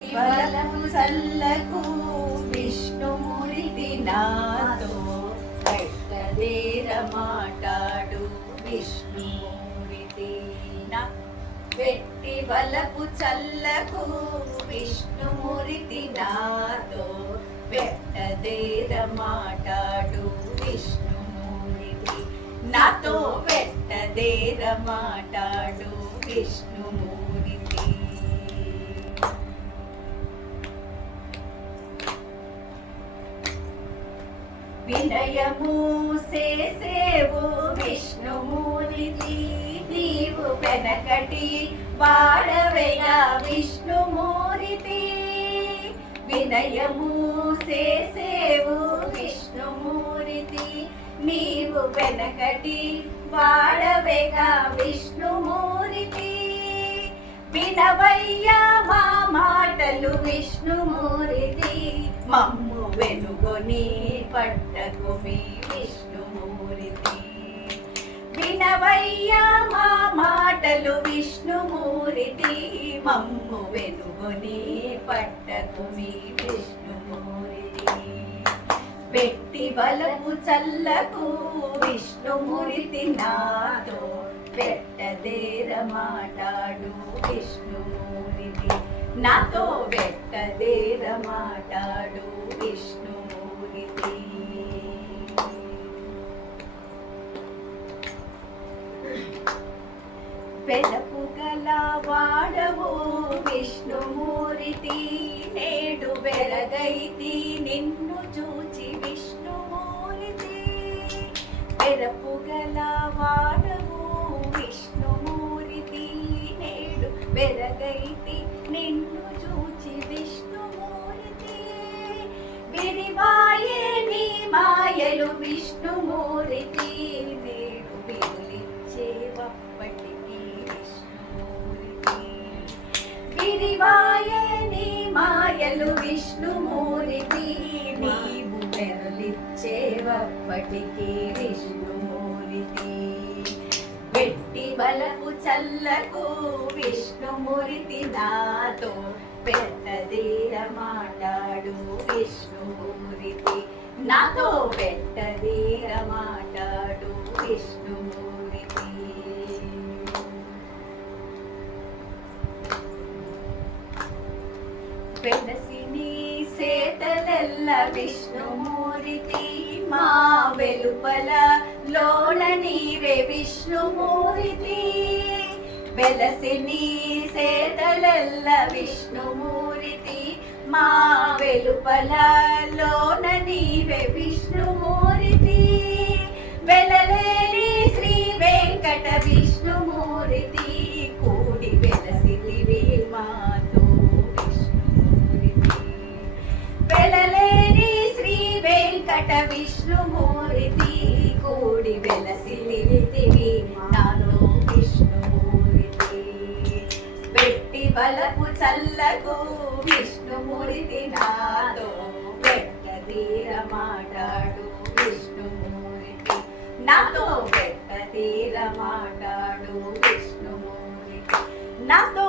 బలము చల్లకు విష్ణుమూర్తి నాతో పెట్టదేర మాటాడు విష్ణుమూర్తి నా పెట్టి బలపు చల్లకు విష్ణుమూర్తి నాతో పెట్టదేర మాటాడు విష్ణుమూర్తి నాతో పెట్టదేర మాటాడు విష్ణుమూర్తి. వినయము చేసేవు విష్ణుమూర్తి నీవు వెనకటి వాడవేగా విష్ణుమూర్తి. వినయము చేసేవు విష్ణుమూర్తి నీవు వెనకటి వాడవేగా విష్ణుమూర్తి. వినవయ్యా మా మాటలు విష్ణుమూర్తి మమ్ము వెనుగొని పట్టకు మీ విష్ణుమూర్తి. వినవయ్యా మా మాటలు విష్ణుమూర్తి మమ్ము వెనుగొని పట్టకు మీ విష్ణుమూర్తి. పెట్టి బలపు చల్లకు విష్ణుమూర్తి నాతో పెట్టదేర మాటాడు విష్ణుమూర్తి నాతో పెట్టదేర మాటాడు విష్ణుమూర్తి. పెదపు గల వాడవు విష్ణుమూర్తి నేడు వెరగైతి నిన్ను చూచి విష్ణుమూర్తి. పెదపు గల వాడవు విష్ణుమూర్తి నేడు వెరగైతి నిన్ను చూచి విష్ణుమూర్తి. విరివాయే నీ మాయలు విష్ణుమూర్తి నేడు విరులిచ్చేవప్పటికి విష్ణుమూర్తి. విరివాయే నీ మాయలు విష్ణుమూర్తి నీవు వెరులిచ్చేవప్పటికి విష్ణుమూర్తి. పెట్టి బలపు చల్లకు విష్ణుమూర్తి నాతో పెట్టదేర మాటాడు విష్ణుమూర్తి నాతో పెట్టదేర మాటాడు విష్ణుమూర్తి. వెలసి నీ సేతలెల్ల విష్ణుమూర్తి మా వెలుపల లోన నీవే విష్ణుమూర్తి. వెలసి నీ సేతలెల్ల విష్ణుమూర్తి మా వెలుపల లోన నీవే విష్ణుమూర్తి. వెలలేని శ్రీ వెంకట విష్ణుమూర్తి కూడి వెలసితివి మాతో విష్ణుమూర్తి. వెలలేని శ్రీ వెంకట విష్ణుమూర్తి కూడి వెలసితివి నాతో విష్ణుమూర్తి. పెట్టి బలపు చల్లకు విష్ణుమూర్తి నాతో పెట్టదీర మాటాడు విష్ణుమూర్తి నాతో పెట్టదీర మాటాడు విష్ణుమూర్తి నాతో